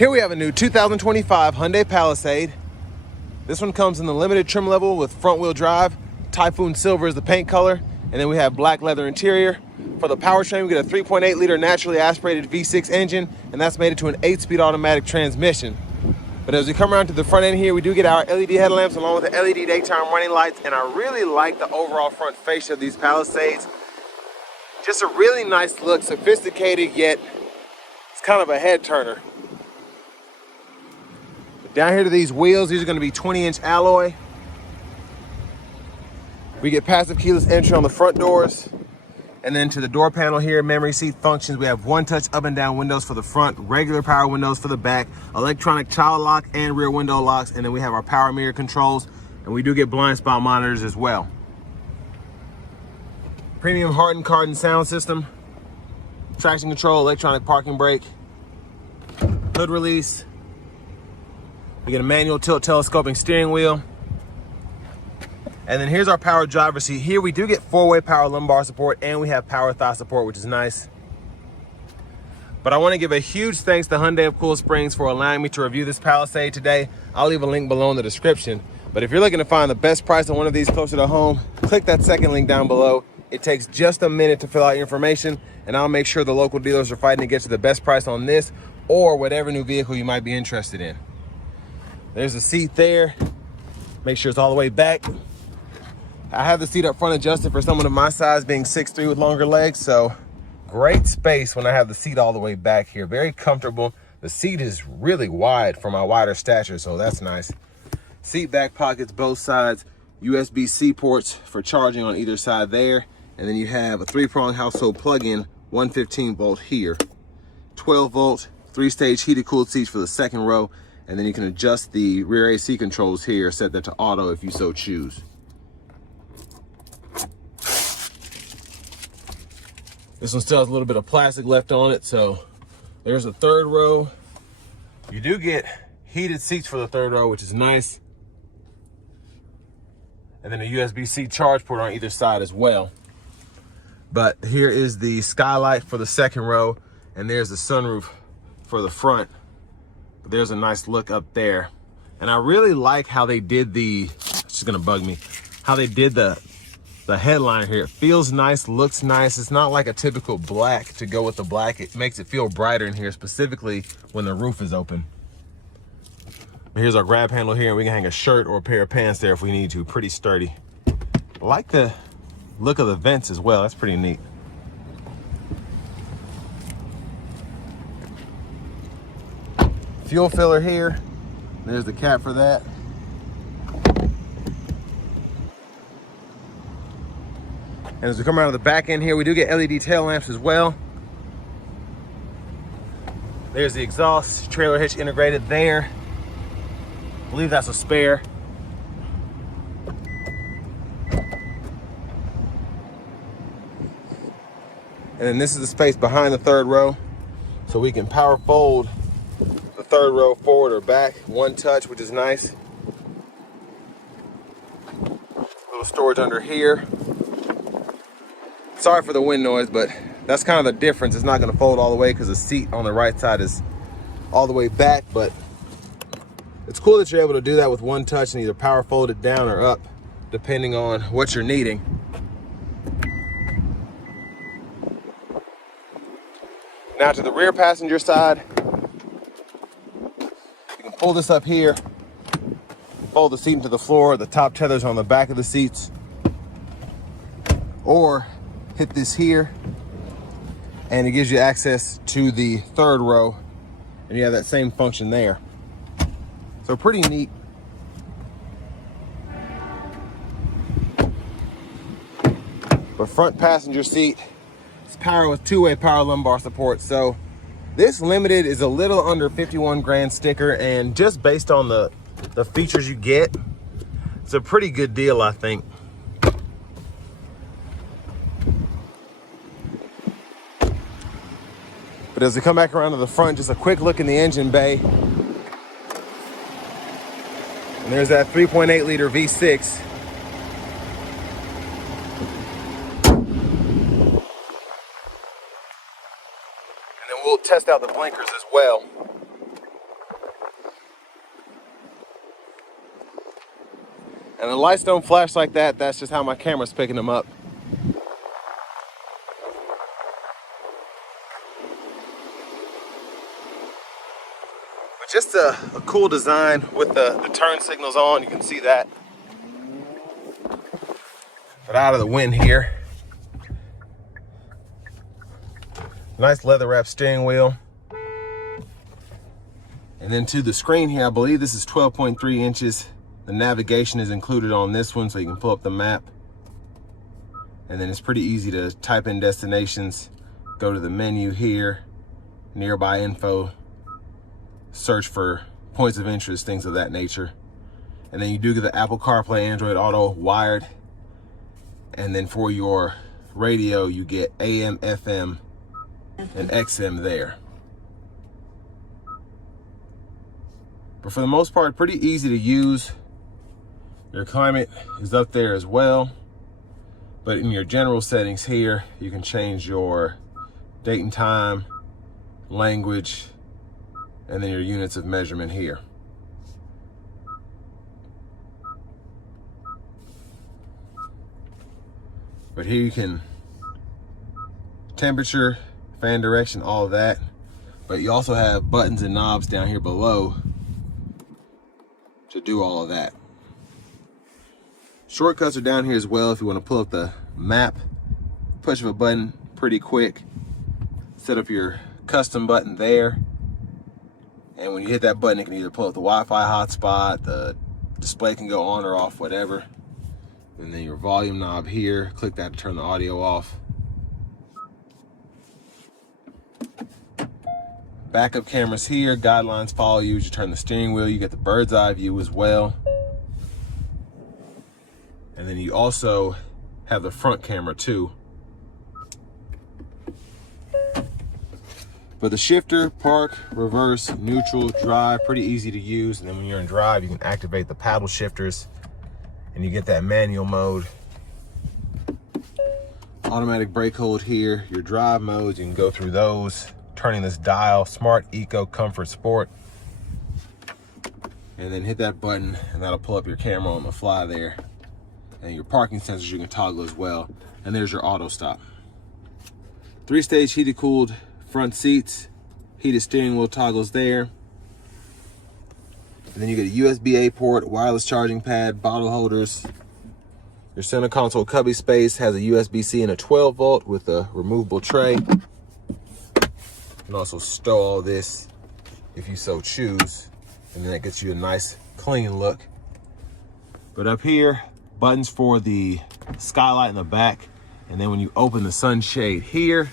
Here we have a new 2025 Hyundai Palisade. This one comes in the limited trim level with front wheel drive. Typhoon Silver is the paint color. And then we have black leather interior. For the powertrain, we get a 3.8 liter naturally aspirated V6 engine, and that's made it to an 8-speed automatic transmission. But as we come around to the front end here, we do get our LED headlamps along with the LED daytime running lights, and I really like the overall front fascia of these Palisades. Just a really nice look, sophisticated, yet it's kind of a head turner. Down here to these wheels, these are going to be 20-inch alloy. We get passive keyless entry on the front doors. And then to the door panel here, memory seat functions. We have one-touch up and down windows for the front, regular power windows for the back, electronic child lock and rear window locks. And then we have our power mirror controls. And we do get blind spot monitors as well. Premium hardened carbon sound system. Traction control, electronic parking brake. Hood release. We get a manual tilt telescoping steering wheel. And then here's our power driver's seat. Here we do get 4-way power lumbar support and we have power thigh support, which is nice. But I want to give a huge thanks to Hyundai of Cool Springs for allowing me to review this Palisade today. I'll leave a link below in the description. But if you're looking to find the best price on one of these closer to home, click that second link down below. It takes just a minute to fill out your information, and I'll make sure the local dealers are fighting to get you the best price on this or whatever new vehicle you might be interested in. There's a seat there. Make sure it's all the way back. I have the seat up front adjusted for someone of my size, being 6'3" with longer legs, so great space when I have the seat all the way back here. Very comfortable. The seat is really wide for my wider stature, so that's nice. Seat back pockets both sides. USB-C ports for charging on either side there. And then you have a 3-prong household plug-in, 115 volt here. 12 volt, 3-stage heated cooled seats for the second row. And then you can adjust the rear AC controls here, set that to auto if you so choose. This one still has a little bit of plastic left on it, so there's the third row. You do get heated seats for the third row, which is nice. And then a USB-C charge port on either side as well. But here is the skylight for the second row, and there's the sunroof for the front. But there's a nice look up there. And I really like how they did it's just gonna bug me, how they did the headliner here. It feels nice, looks nice. It's not like a typical black to go with the black. It makes it feel brighter in here, specifically when the roof is open. Here's our grab handle here, and we can hang a shirt or a pair of pants there if we need to. Pretty sturdy. I like the look of the vents as well. That's pretty neat. Fuel filler here. There's the cap for that. And as we come around to the back end here, we do get LED tail lamps as well. There's the exhaust, trailer hitch integrated there. I believe that's a spare. And then this is the space behind the third row. So we can power fold the third row forward or back, one touch, which is nice. Little storage under here. Sorry for the wind noise, but that's kind of the difference. It's not gonna fold all the way because the seat on the right side is all the way back, but it's cool that you're able to do that with one touch and either power fold it down or up, depending on what you're needing. Now to the rear passenger side, you can pull this up here, fold the seat into the floor, the top tethers on the back of the seats, or hit this here, and it gives you access to the third row, and you have that same function there. So pretty neat. But front passenger seat, it's powered with 2-way power lumbar support. So this Limited is a little under 51 grand sticker, and just based on the features you get, it's a pretty good deal, I think. But as we come back around to the front, just a quick look in the engine bay. And there's that 3.8 liter V6. And then we'll test out the blinkers as well. And the lights don't flash like that. That's just how my camera's picking them up. But just a cool design with the turn signals on. You can see that. But out of the wind here. Nice leather wrap steering wheel. And then to the screen here, I believe this is 12.3 inches. The navigation is included on this one, so you can pull up the map. And then it's pretty easy to type in destinations, go to the menu here, nearby info, search for points of interest, things of that nature. And then you do get the Apple CarPlay, Android Auto wired. And then for your radio, you get AM, FM, and XM there. But for the most part, pretty easy to use. Your climate is up there as well. But in your general settings here, you can change your date and time, language, and then your units of measurement here. But here you can temperature, fan direction, all of that. But you also have buttons and knobs down here below to do all of that. Shortcuts are down here as well if you want to pull up the map. Push of a button, pretty quick. Set up your custom button there. And when you hit that button, it can either pull up the Wi-Fi hotspot, the display can go on or off, whatever. And then your volume knob here, click that to turn the audio off. Backup cameras here, guidelines follow you as you turn the steering wheel. You get the bird's eye view as well. And then you also have the front camera too. But the shifter, park, reverse, neutral, drive, pretty easy to use. And then when you're in drive, you can activate the paddle shifters and you get that manual mode. Automatic brake hold here, your drive modes, you can go through those. Turning this dial, Smart, Eco, Comfort, Sport. And then hit that button and that'll pull up your camera on the fly there. And your parking sensors you can toggle as well. And there's your auto stop. 3-stage heated cooled front seats, heated steering wheel toggles there. And then you get a USB-A port, wireless charging pad, bottle holders. Your center console cubby space has a USB-C and a 12 volt with a removable tray. You can also stow all this if you so choose. And then that gets you a nice clean look. But up here, buttons for the skylight in the back. And then when you open the sunshade here,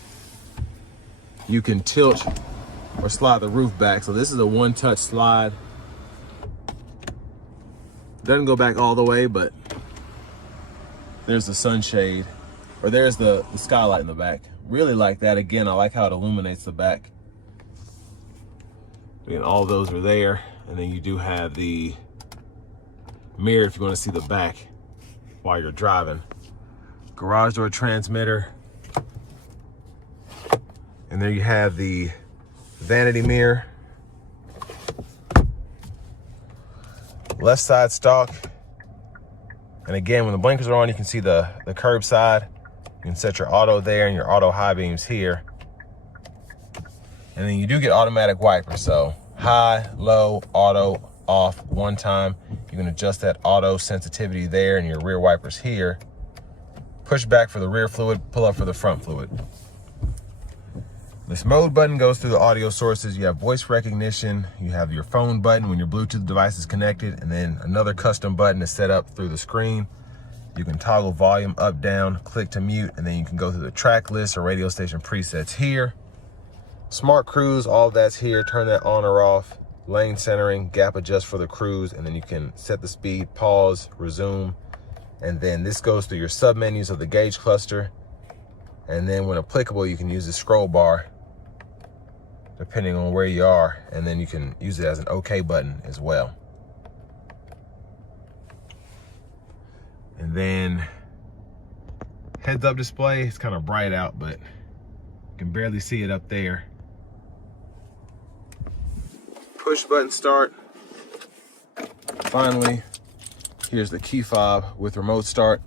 you can tilt or slide the roof back. So this is a one-touch slide. Doesn't go back all the way, but there's the sunshade, or there's the skylight in the back. Really like that. Again, I like how it illuminates the back. Again, all those are there. And then you do have the mirror if you want to see the back while you're driving. Garage door transmitter. And there you have the vanity mirror. Left side stalk. And again, when the blinkers are on, you can see the curb side. You can set your auto there and your auto high beams here. And then you do get automatic wipers. So high, low, auto, off, one time. You can adjust that auto sensitivity there and your rear wipers here. Push back for the rear fluid, pull up for the front fluid. This mode button goes through the audio sources. You have voice recognition, you have your phone button when your Bluetooth device is connected, and then another custom button is set up through the screen. You can toggle volume up, down, click to mute, and then you can go through the track list or radio station presets here. Smart cruise, all of that's here. Turn that on or off. Lane centering, gap adjust for the cruise, and then you can set the speed, pause, resume. And then this goes through your sub menus of the gauge cluster. And then when applicable, you can use the scroll bar depending on where you are, and then you can use it as an OK button as well. And then heads up display, it's kind of bright out, but you can barely see it up there. Push button start. Finally, Here's the key fob with remote start.